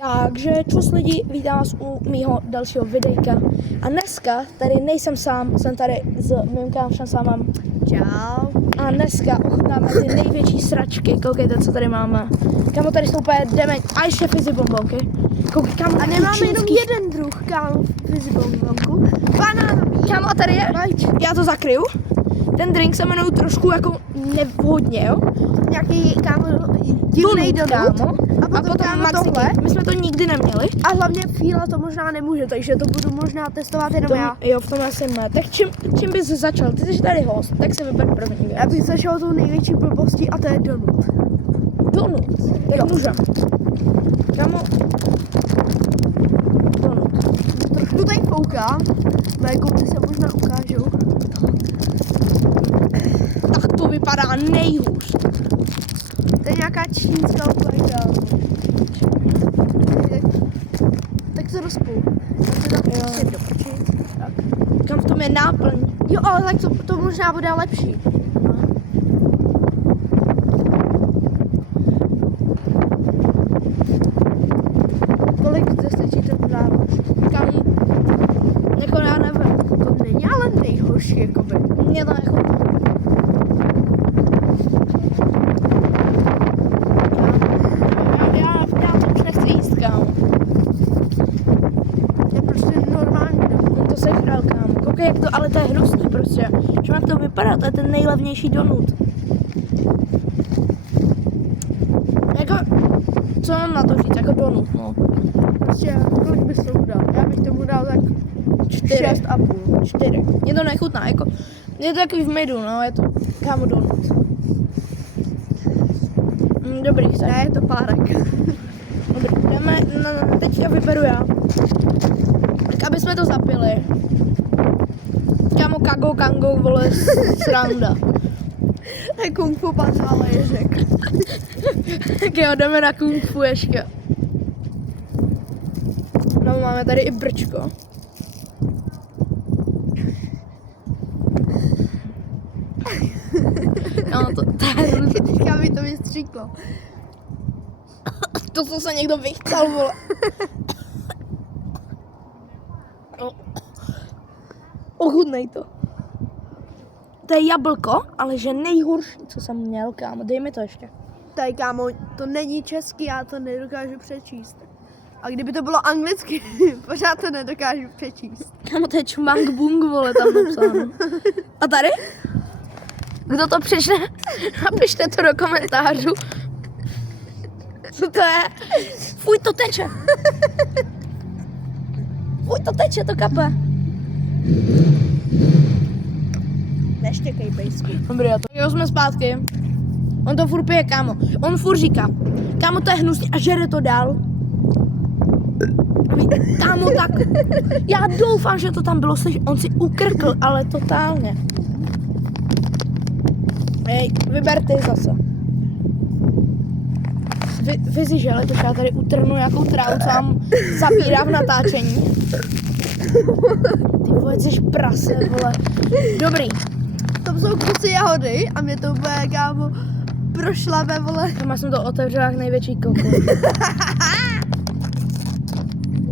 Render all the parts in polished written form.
Takže čus lidi, vítám vás u mýho dalšího videjka. A dneska tady nejsem sám, jsem tady s mým kámošem Samem. Čau. A dneska ochutnáme ty největší sračky, koukejte, co tady máme. Kámo, tady jsou úplně dement. A ještě fizzy bonbonky. Koukej, kámo, A nemáme jenom jeden druh, kámo, fizzy bonbonku. Banánový. Kámo, a tady je, já to zakryju. Ten drink se jmenuje trošku jako nevhodně, jo? Nějaký, kámo, divnej donut. Kámo. A potom kámo, Maxiky. tohle. My jsme to nikdy neměli. A hlavně Fíla to možná nemůže, takže to budu možná testovat jenom já. Jo, v tom asi ne. Tak čím bys začal? Ty jsi tady host, tak si vyber první věc. Já bych začal tou největší blbostí a to je donut. Donut. Tak Jo. můžem. Kámo. Donut. Trošku tady koukám, mé kluci se možná ukážou. Tak to vypadá nejhůř. To je nějaká čínská oblejka. Tak to rozpůl. Tak to dám do prčí. Tak. Kam v tom je náplň? Jo, ale tak to možná bude lepší. Kolik zde stačí to dávat? Kam? Jako já nevím. To není ale nejhorší, jakoby. Mě to nechutná. Já to už nechci jíst, kámo. Je prostě normální donut. To se chrál, kámo. Koukej, jak to, ale to je hnusný prostě. Čím jak to vypadá, to je ten nejlevnější donut. Jako, co mám na to říct, jako donut, no. Prostě, kolik bys tomu dal? Já bych tomu dal tak 4. 6,5. 4. Mě to nechutná, jako, je to takový v midu, no, je to, kámo, donut. Dobrý, chceš? Ne, je to párek. Dobrý, jdeme, teďka vyberu já. Tak aby jsme to zapili. Kámo, kago, kango, vole, sranda. To je kung fu pas, ale ježek. Tak jo, jdeme na kung fu ještě. No, máme tady i brčko. No, to je hrozný. Teďka mi to vystříklo. To, co se někdo vychcal, vole. Ochutnej to. To je jablko, ale že nejhorší, co jsem měl, kámo. Dej mi to ještě. Tady, kámo, to není česky, já to nedokážu přečíst. A kdyby to bylo anglicky, pořád to nedokážu přečíst. Kámo, to je čmang bung, vole, tam napsáno. A tady? Kdo to přečte? Napište to do komentářů. Co to je? Fuj, to teče. Fuj, to teče, to kape. Neštěkej, pejsku. Dobrý, jo, jsme zpátky. On to furt pije, kámo. On furt říká, kámo, to je hnusný a žere to dál. Kámo, tak. Já doufám, že to tam bylo slyšet. On si ukrkl, ale totálně. Hej, vyber ty zase. Fizzy žele, to já tady utrhnu nějakou trávu, co vám zabírá v natáčení. Ty vole, jsi prase, vole. Dobrý. To jsou kusy jahody a mě to bude, kámo, prošlape, vole. Já jsem to otevřela jak největší koko.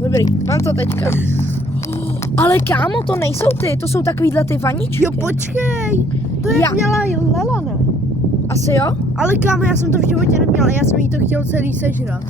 Dobrý, mám to teďka. Ale kámo, to nejsou ty, to jsou takovýhle ty vaničky. Jo, počkej, to je Já. měla i Lela, ne? Asi jo? Ale kámo, já jsem to v životě neměla, já jsem jí to chtěl celý sežrat.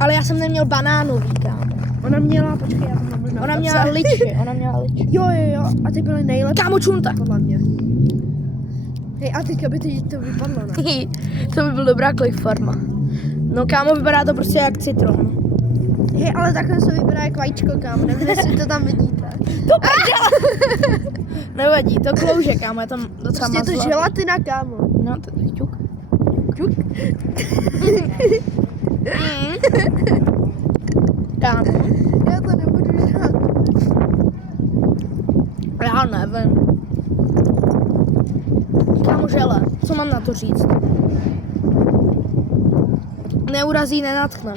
Ale já jsem neměl banánový, kámo. Ona měla, počkej, já to mám možná. Ona měla liči, ona měla liči. Jo, a ty byly nejlepší. Kámo, čunta. Podle mě. Hej, a teďka by to vypadlo, ne? To by byl dobrá clickfarma. No kámo, vypadá to prostě jak citron. Hej, ale takhle se vypadá jak vajíčko, kámo, nevím, jestli to tam vidíte. To prdele! Nevadí, to klouže, kámo, je tam docela Prostě je to želatina, kámo. No, to je ťuk. Čuk. Kámo, Já to nebudu žrat. já nevím. Kámo, žele, co mám na to říct? Neurazí, nenatchne.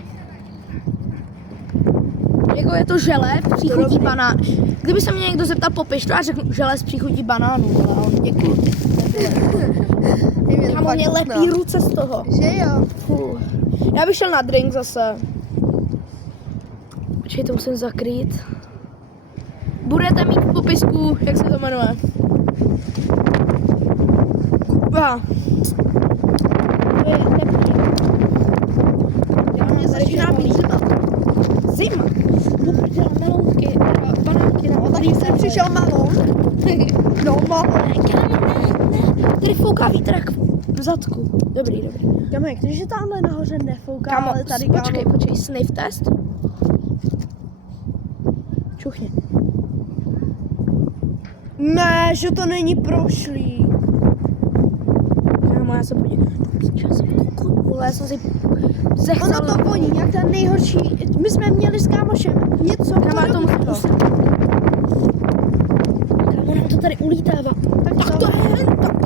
Jako je to žele v příchutí banán. Kdyby se mě někdo zeptal, popiš to, a řeknu žele z příchutí banánů, ale on děkuju. Kámo, mě lepí ruce z toho. Že jo? Fuh. Já bych šel na drink zase. Počkej, to musím zakrýt. Budete mít v popisku, jak se to jmenuje. Kuba. To je teplý. Mě začíná být zima. Zima. Uprdele melounky, banánky na Taky jsem přišel malou. No, malou. Ne. Tady fouká vítr v zadku. Dobrý. Kámo, jak to, že tamhle nahoře nefouká, Kámo, ale tady počkej, sniff test. Čuchni. Ne, že to není prošlý. Kámo, já se podívám. Já jsem kokot, vole, já jsem si zechcel. Ono to voní, jak ta nejhorší. My jsme měli s kámošem něco Kámo, já to musím podobného. pustit. Kámo, nám to tady ulítává. Tak to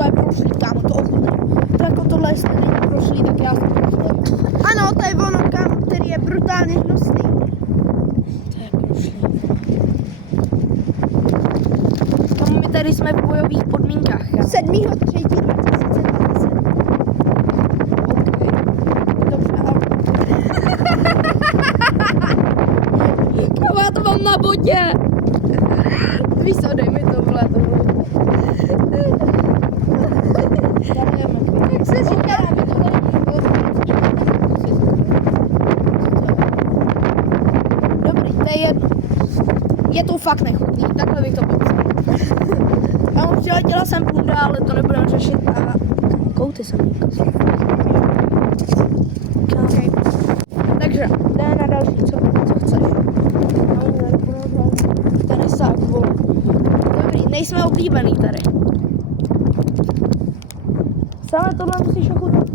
je prošlý, kámo, to ochutnej. To jako tohle, jestli není prošlý, tak já jsem prošlý. Ano, to je ono, kámo, který je brutálně hnusný. To je prošlý. Kámo, my tady jsme v bojových podmínkách, kámo. 7.3.2020. Dobře, ale... Kámo, já to mám na bodě. Víš co, dej mi to, vole, to bylo. Jak se říká? Dobrý, to je jedno. Je to fakt nechutný, takhle bych to popsal. Já mám přiletěla jsem půda, ale to nebudeme řešit a kouty jsem ukazil. Okay. Takže, jdeme na další, co chceš? Ten je sák, vole. Dobrý, nejsme oblíbený tady. Stále tohle musíš ochutnat.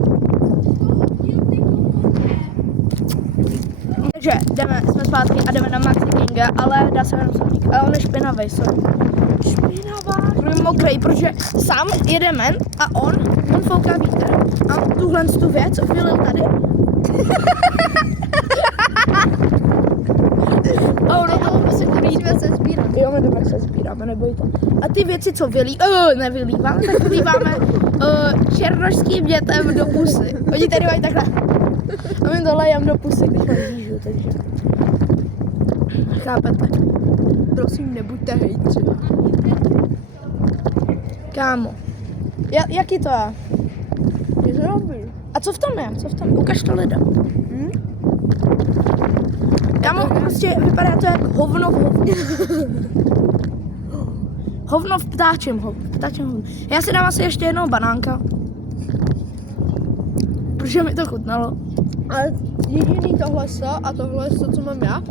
Takže jsme zpátky a jdeme na Maxi Kinga, ale dá se jenom sovník. Ale on je špinavý, sorry. Špinavá? Je mokrý, protože sám jedeme a on fouká vítr. A tuhle tu věc vylil tady. A ono to musí Musíme se sbírat. Jo, my jdeme se sbíráme, nebojte. A ty věci, co nevylíváme, tak vylíváme černošským dětem do pusy. Oni tady mají takhle. A my to lejem do pusy, když mám žížu, takže... Chápete? Prosím, nebuďte hejtři. Kámo. Jaký to je? Je to dobrý. A co v tom je? Ukaž to lidem. Kámo, prostě vypadá to jak hovno v hovnu. Hovno v ptáčem hovnu. Já si dám asi ještě jednou banánka. Protože mi to chutnalo. Ale jediný tohle a tohle, co mám já,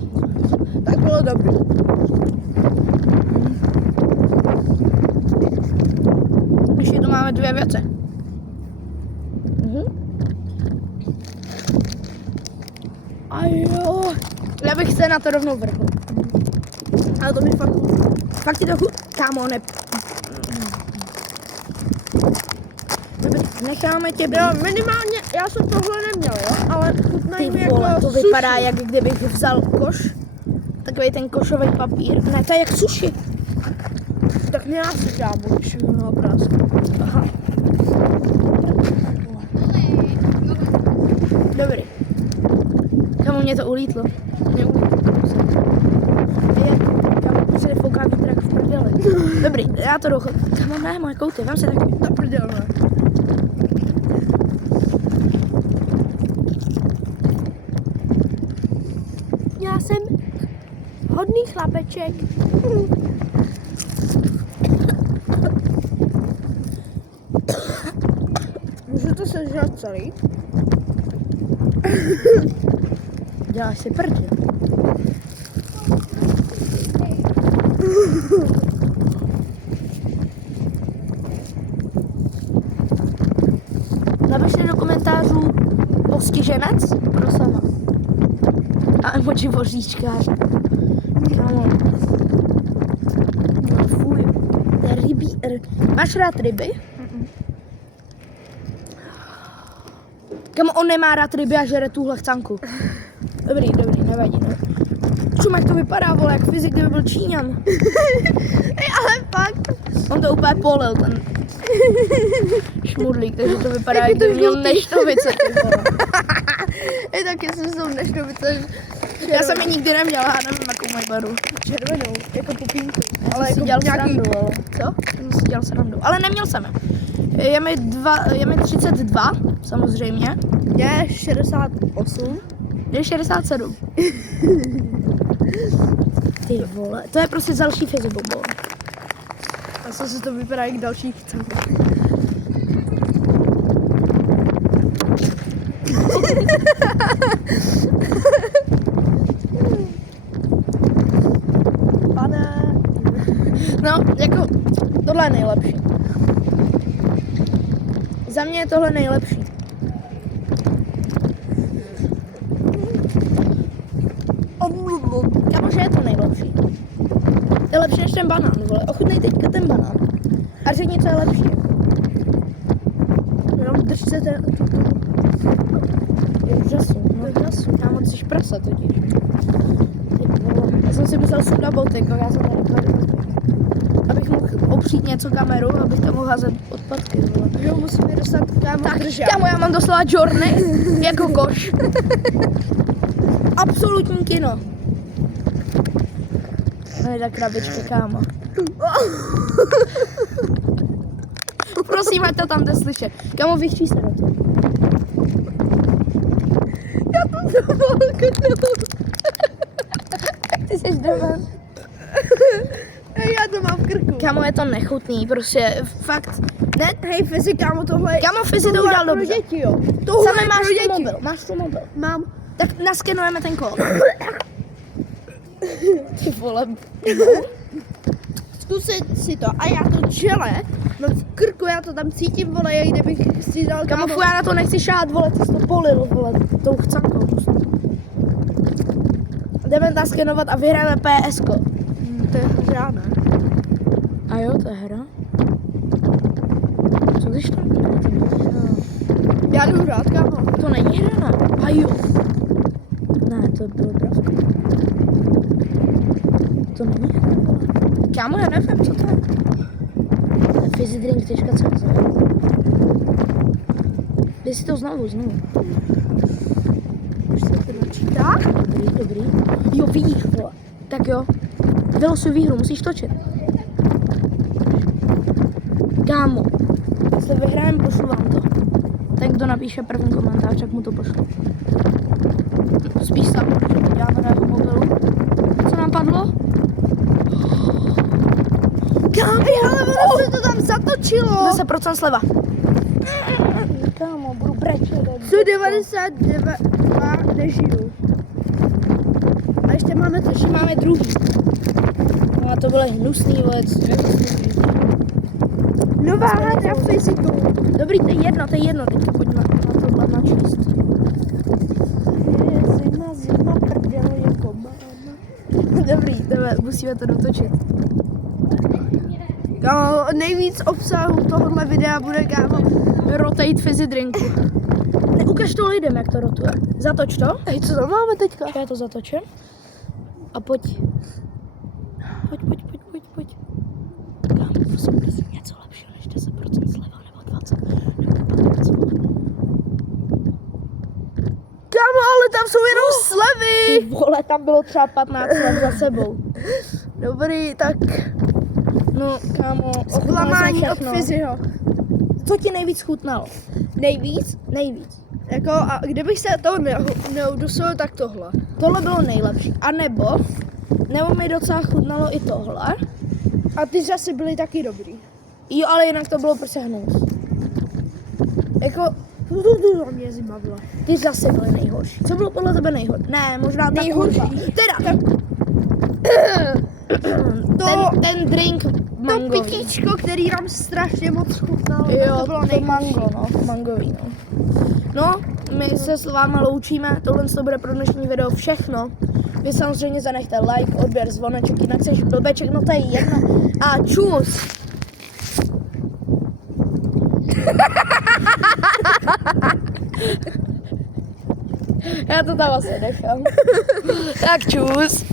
tak bylo dobrý. Ještě tu máme dvě věci. A jo. Já bych se na to rovnou vrhl. Ale to mi fakt chutí. Fakt ti to chutí? Kámo, ne. Necháme tě být. Jo, minimálně, já jsem tohle neměl, jo, ale chutnají mi Ty vole, jako to sushi. vypadá, jak kdybych vzal koš. Takový ten košový papír. Ne, to je jak sushi. Tak nenási žábu, když na obrázku. Aha. Dobrý. Kamu mě to ulítlo. Mě ulítlo. Kamu se fouká vítr jak v prdeli. Dobrý, já to dochu. Kamu ne, moje kouty, vem si taky. Na prdel, ne. Já jsem hodný chlapeček. Můžu to sežrat celý? Děláš si prdel. Napište do komentářů postiženec pro sama. A emoji voříčkář. Kámo. Fuj. To je rybí. Máš rád ryby? Kámo, on nemá rád ryby a žere tuhle chcanku. Dobrý, nevadí. Čum, jak to vypadá, vole, jak fyzik, kdyby byl Číňan. Ale fakt. On to úplně polil, ten šmudlík, takže to vypadá, jak kdyby měl neštovice. I taky jsem jsou neštovice Já jsem je nikdy neměla, já nevím, jakou mají barvu. Červenou, jako pupínku. Ale jako si dělal nějaký- srandu, ale. Co? Jsem si dělal srandu. Ale neměl jsem je. Je mi 32, samozřejmě. Je 68. Je 67. Ty vole, to je prostě další fyzibobol. A zase to vypadá jak další chcem. Pane. No, jako, tohle je nejlepší. Za mě je tohle nejlepší. Kamože, je to nejlepší. To je lepší než ten banán, vole. Ochutnej teďka ten banán. A řekni, co je lepší. Jenom držte ten... Je úžasný. No, já moc jsi prasa totiž. Ty vole. Já jsem si musel sundat boty, jako já jsem nedopadl. Abych mohl opřít něco kameru, abych to mohl házet odpadky, vole. Jo, musíme dostat kámo Tak, držák. kámo, já mám doslova Journey jako koš. Absolutní kino. Ne, tak krabičky, kámo. Prosím, ať to tam jde slyšet. Kámo, vychčí se do toho. Já to zavolknu. Ty jsi dement. Já to mám v krku. Kámo, je to nechutný, prostě fakt. Ne, Hej, Fizi, kámo, tohle je... kámo, Fizi to tohle udělal pro dobře. děti, jo. Tohle Sami je máš pro tu děti. mobil, máš tu mobil. Mám. Tak naskenujeme ten kód. Ty vole. Zkusit si to. A já to čele mám v krku, já to tam cítím, vole, jak kdybych si dal Kámo, fuj, já na to nechci šát, vole, ty jsi to polil, vole, tou chcankou. Jdeme naskenovat a vyhrajeme PSko. To je hra, ne? A jo, to je hra. Co když to? Ne, to není hra. Já jdu hrát, kámo. To není hra, ne? A jo. Ne, to bylo pravda. To není hra. Kámo, já nevím, co to je. Fizydrink.cz. Dej si to znovu. Už se to načítá? Dobrý. Jo, vidíš, vole. Tak jo. Vylosuj výhru, musíš točit. Kámo, jestli vyhrajeme, pošlu vám to. Ten, kdo napíše první komentář, tak mu to pošlu. Spíš sám, protože to děláme na jeho mobilu. Co nám padlo? Kámo, Ale ono se to tam zatočilo. 10% sleva. Kámo, budu brečet. 192 nežiju. A ještě máme to, Ještě máme druhý. No a to bylo hnusný, vole. nová hra fyziku. Dobrý, to je jedno, teďka pojďme na tohle načíst. Je zima, prdelo jako máma. Dobrý, musíme to dotočit. Kámo, nejvíc obsahu tohohle videa bude, kámo. Rotate fizzy drinku. Neukaž to lidem, jak to rotuje. Zatoč to. Hej, co tam máme teďka? Já to zatočím. A pojď. Pojď. Kámo, prosím, něco lepšího než 10% sleva, nebo 20, nebo 15. Kámo, ale tam jsou jenom slevy. Ty vole, tam bylo třeba 15 slev za sebou. Dobrý, tak No, kámo, zklamání od Fiziho. Co ti nejvíc chutnalo? Nejvíc? Nejvíc. Jako, a kdybych se toho neudusil, tak tohle. Tohle bylo nejlepší. A nebo mi docela chutnalo i tohle. A ty řasy byly taky dobrý. Jo, ale jinak to bylo prostě hnus. Jako, Mě zima byla. ty zase byly nejhorší. Co bylo podle tebe nejhorší? Ne, možná ta Nejhorší? kurva. Teda, ten drink To mangový. pitíčko, který nám strašně moc chutnalo, Jo, to bylo to nejhorší. mango, no, mangový, no. No, my se s váma loučíme, tohle to bude pro dnešní video všechno. Vy samozřejmě zanechte like, odběr, zvoneček, jinak seš blbeček, no to je jedno. A čus! Já to tam asi nechám. Tak čus.